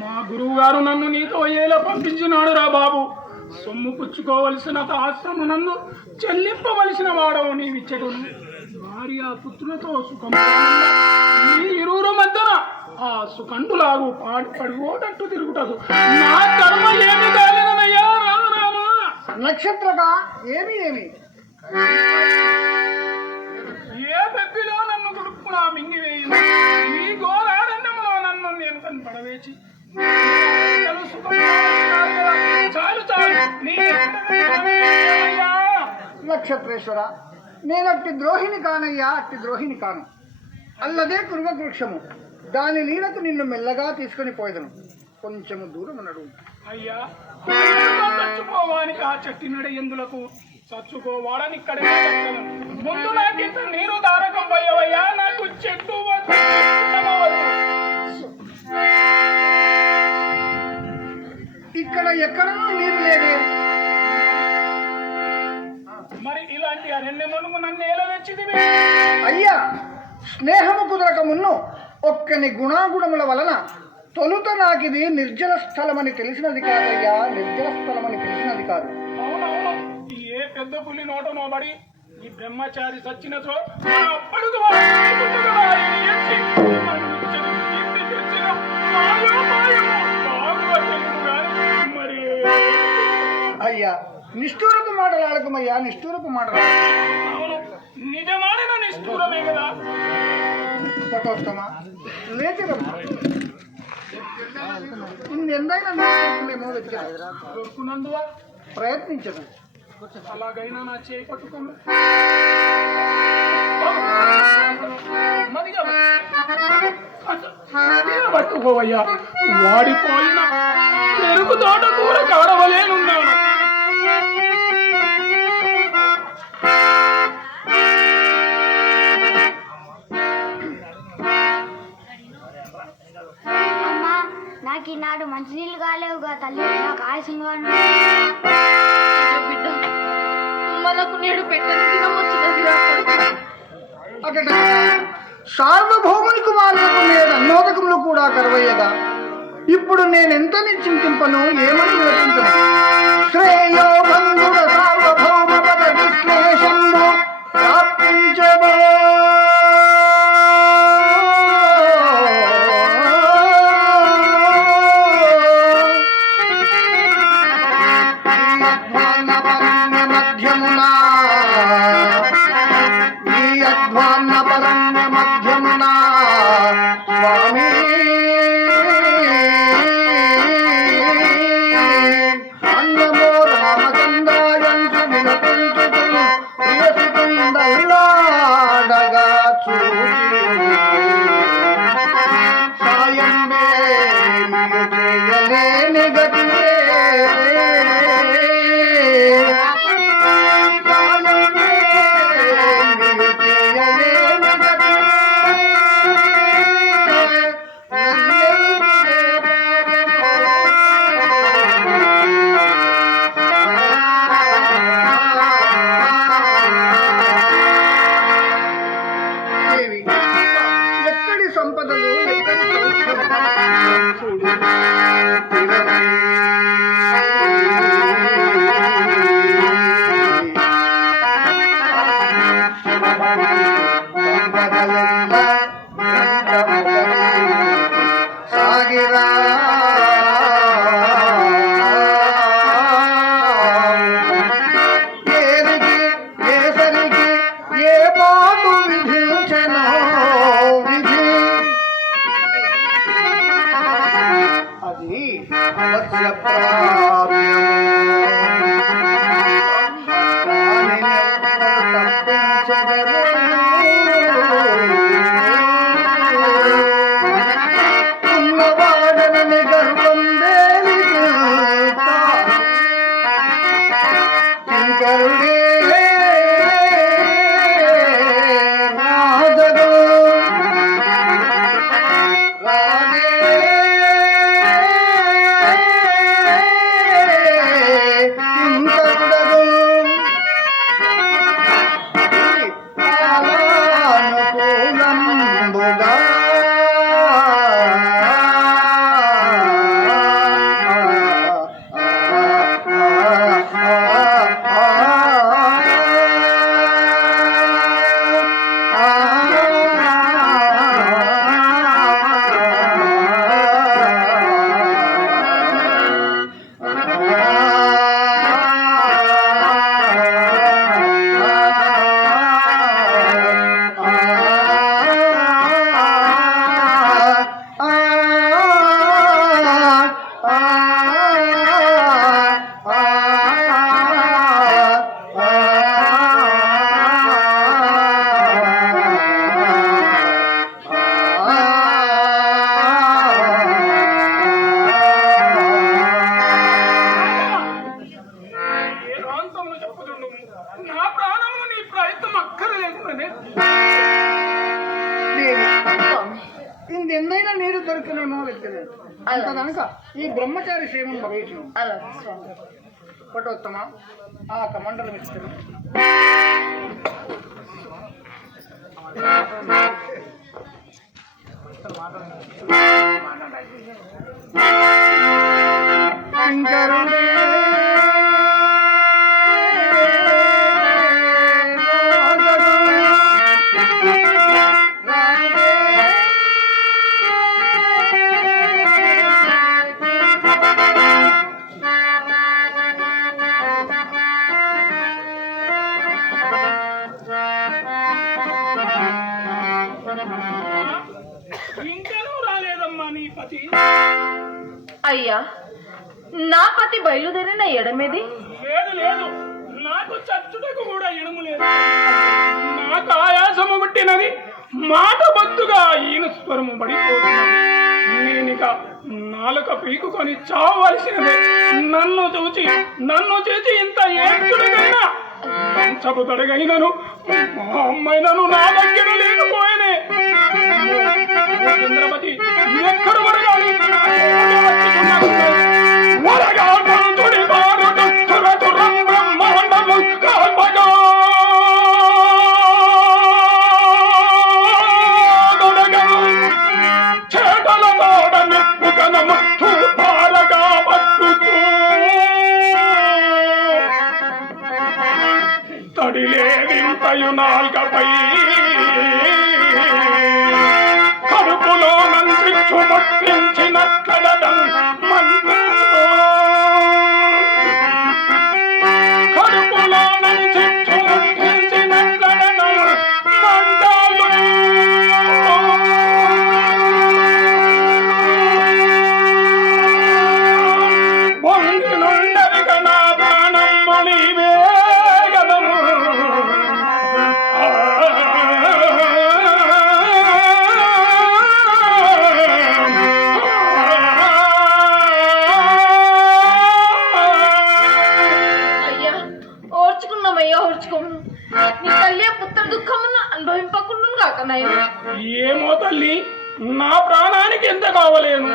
మా గురువు గారు నన్ను నీతో ఏలా పంపించినాడు రా బాబు. సొమ్ము పుచ్చుకోవలసిన ఆశ్రమ నన్ను చెల్లింపవలసిన వాడవు నీవిచ్చడు. భార్య పుత్రులతో సుఖం ఈ ఇరువురు మధ్యన ఆ సుఖంటులాగు పడిపోటట్టు తిరుగుటదు. నా కర్మ ఏమి కాలేదనయ్యా రామరామ. నక్షత్రగా ఏమి ఏ పెప్పిలో నన్ను దుడుపునా మింగివేయింది. ఈ ఘోరారణ్యములో నన్ను నేను కనపడవేచి చాలు చాలు. నక్షత్రేశ్వర, నేనట్టి ద్రోహిని కానయ్యా, అట్టి ద్రోహిని కాను. అల్లదే కురువృక్షము, దాని నీడకు నిన్ను మెల్లగా తీసుకుని పోయేదను. కొంచెము దూరం నడు. అయ్యా, చచ్చుకోవానికి ఆ చెట్టు నడ ఎందులకు? చచ్చుకోవాడని ఇక్కడే ముందు నాకింత నీరు దారకం పోయవయ్యా. నాకు చెట్టు ఇక్కడ ఎక్కడనూ నీరు లేదే. మరి ఇలాంటి అరణ్యమును నన్ను ఎలా తెచ్చిదివి? అయ్యా, స్నేహము కుదరక మున్ను ఒక్కని గుణాగుణముల వలన తొలుత నాకిది నిర్జల స్థలమని తెలిసినది కాదయ్యా, నిర్జల స్థలమని తెలిసినది కాదు. అవునవును, ఏ పెద్ద పులి నోట నోబడి ఈ బ్రహ్మచారి సచ్చినతో అప్పటికి మరి అయ్యా, నిష్ఠూరపు మాటలాడకమయ్యా, నిష్ఠూరపు మాటలాడక. అవును, నిజమాడిన నిష్ఠూరమే కదా. పటోత్తమా, లేచిరమ్మా. ఇందెందైనా నేమో దొరుకునందువా ప్రయత్నించదు. అలాగైనా నా చేయి పట్టుకోండి. పట్టుకోవయ్యా. వాడిపోయిన పెరుగు తోట కూర కాడవలేనున్నాను. నాకు ఈనాడు మంచినీళ్ళు కాలేవుగా తల్లి, నాకు ఆయాసంగా బిడ్డ, మనకు నేడు పెట్టని దినం వచ్చినది. అక్కడ సార్వభౌముని కుమారులకు నేను అన్నోదకములు కూడా కరువయ్యగా ఇప్పుడు నేనెంత చింతింపను, ఏమని వివరించను? శ్రేయో బంధుడ సార్వభౌమ పద విశ్లేషము ప్రాప్తించబో. అంతదనక ఈ బ్రహ్మచారి క్షేమం భవేషు. అలా స్వామి. పటోత్తమ ఆ కమండలం ఇస్తారు. ఇంకనూ రాలేదమ్మా నీ పతి. అయ్యా, నా పతి బయలుదేరిన ఎడమేది? లేదు లేదు, నాకు చచ్చుటకు కూడా ఎడుము లేదు. నాకు ఆయాసము పుట్టినది, మాట బొత్తుగా ఈయన స్వరము పడిపోతున్నది. నేనిక నాలుక పీకుకొని చావవలసినది. నన్ను చూచి ఇంత ఏడ్చుడు కన్నా మంచపు తడగైనను మా అమ్మైనను నా దగ్గర లేకపోయినే. చంద్రమతి ఎక్కడ పడగాలి బ్రహ్మాండము కాల్పగా చేటల తోడ నిప్పుగనము తూపారగా పట్టుచూ తడిలేదింతయు నాల్కపై కడుపులో నందించు ముట్టించినట్లడం కడుపులో నందించు ముట్టించినట్లడం మండలు పొంది నుండరిగా నా ప్రాణం మణివే ఏమో తల్లి, నా ప్రాణానికి ఎంత కావలేను.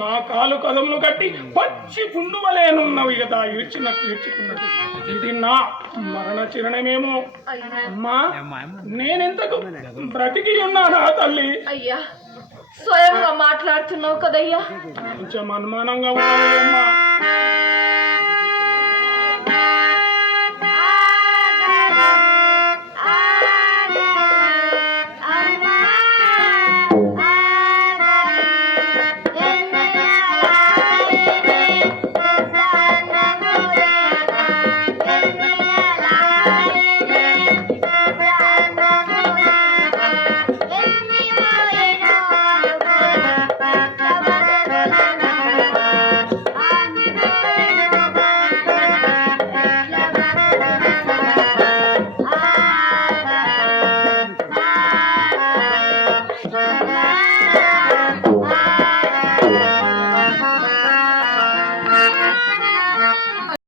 నా కాలు కదములు కట్టి పచ్చి పుండువలేనున్నవి కదా ఈడ్చుకున్నట్టు. ఇది నా మరణ చిరణమేమో. అమ్మా, నేనెంతకు బ్రతికి ఉన్నానా తల్లి? అయ్యా, స్వయంగా మాట్లాడుతున్నావు కదయ్యా. కొంచెం అనుమానంగా ఉన్నది అమ్మా.